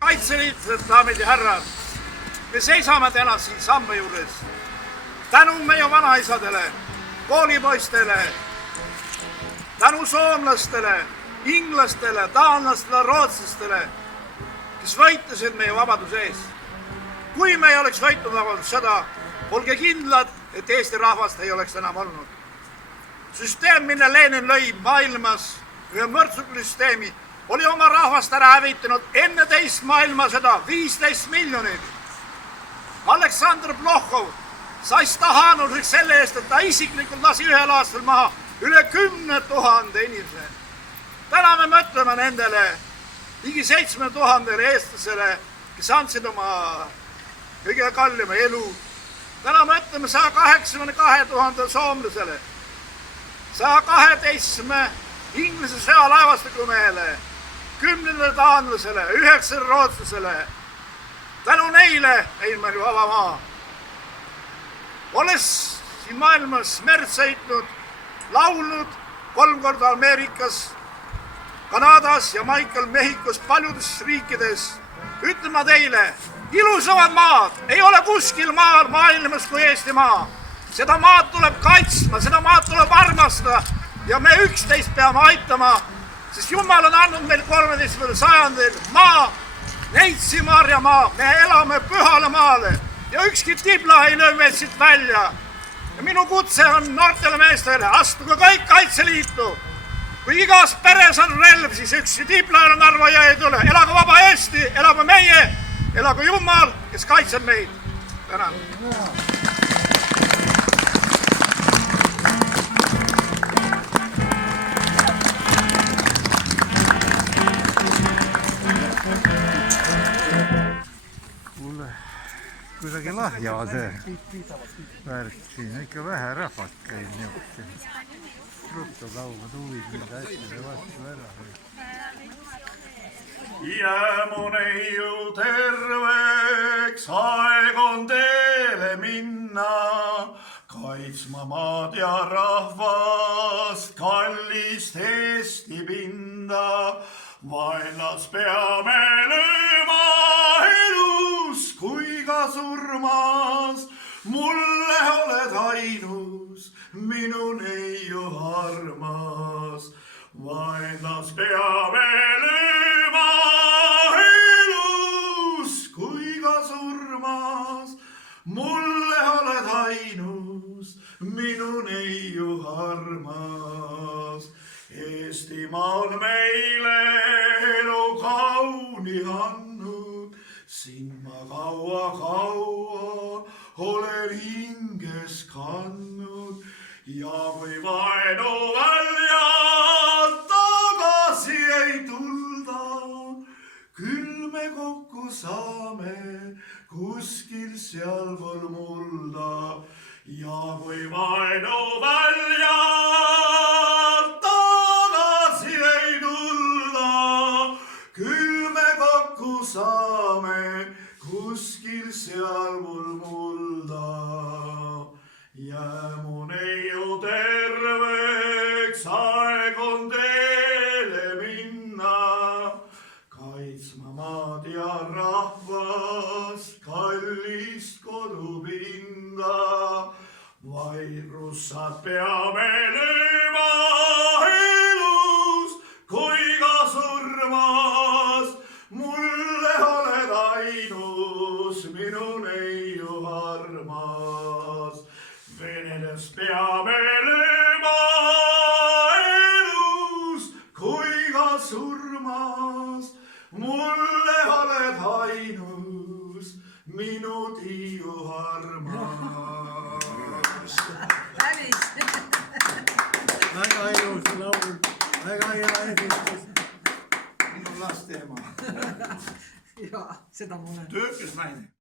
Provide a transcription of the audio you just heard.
Kaitseliitlased, daamid ja härrad, me seisame täna siin samba juures tänu meie vanaisadele, koolipoistele, tänu soomlastele, inglastele, taanlastele, rootslastele, kes võitlesid meie vabaduse ees. Kui me ei oleks võitnud vabadussõda, olge kindlad, et Eesti rahvast ei oleks enam olnud. Süsteem, mille Lenin lõi maailmas, ühe mõrtsussüsteemi, oli oma rahvast ära hävitanud enne teist maailmasõda 15 miljonit. Aleksandr Blokhov sai stahanuseks selle eest, et ta isiklikult lasi ühel aastal maha üle 10 000 inimese. Täna me mõtleme nendele ligi 7000 eestlasele, kes andsid oma kõige kallima elu. Täna mõtleme 182 000 soomlasele, 112 Inglise sõjalaevastiku mehele, 10 taanlasele, 9 rootslasele. Tänu neile ei meil vaba maa. Olles siin maailmas merd sõitnud, laulnud 3 korda Ameerikas, Kanadas, Jamaikal, Mehhikos, paljudes riikides, ütlen ma teile, ilusamad maad ei ole kuskil maal maailmas kui Eestimaa. Seda maad tuleb kaitsma, seda maad tuleb armastada ja me üksteist peame aitama, sest Jumal on andnud meil 13. sajandil maa, Neitsi marjamaa, me elame pühale maale ja ükski tibla ei löö meid siit välja. Ja minu kutse on noortele meestele, astuge kõik Kaitseliitu. Kui igas peres on relv, siis üks tibla on Narva jõe ei tule. Elagu vaba Eesti, elagu meie, elagu Jumal, kes kaitseb meid. Tänan. Kuidagi lahja see värk siin, ikka vähe rahvast käib niisugune. Ruttukaugad huvid, mida asjade vastu ära. Jää mu neiu terveks, aeg on teele minna, kaitsma maad ja rahvast, kallist Eesti pinda. Vaenlas peame lööma elus kui ka surmas, mulle oled ainus, minu neiu armas. Vaenlas peame lööma elus kui ka surmas, mulle oled ainus, minu neiu armas. Eestimaa on meile elu kauni andnud, siin ma kaua olen hinges kandnud ja kui vaenu väljalt tagasi ei tulda, küll me kokku saame kuskil sealpool mulda ja kui vaenu väljalt saame kuskil sealpool mulda. Jää mu neiu terveks, aeg on teele minna, kaitsma maad ja rahvast, kallist kodupinda. Vaid russad peame lööma elus kui ka surmas, mulle oled ainus, minu neiu armas. Venedes peame lööma elus kui ka surmas, mulle oled ainus, minu Tiiu armas. Väga ilus laul, väga hea esitus. Minu laste ema. Ja, seda ma olen. Töökas naine.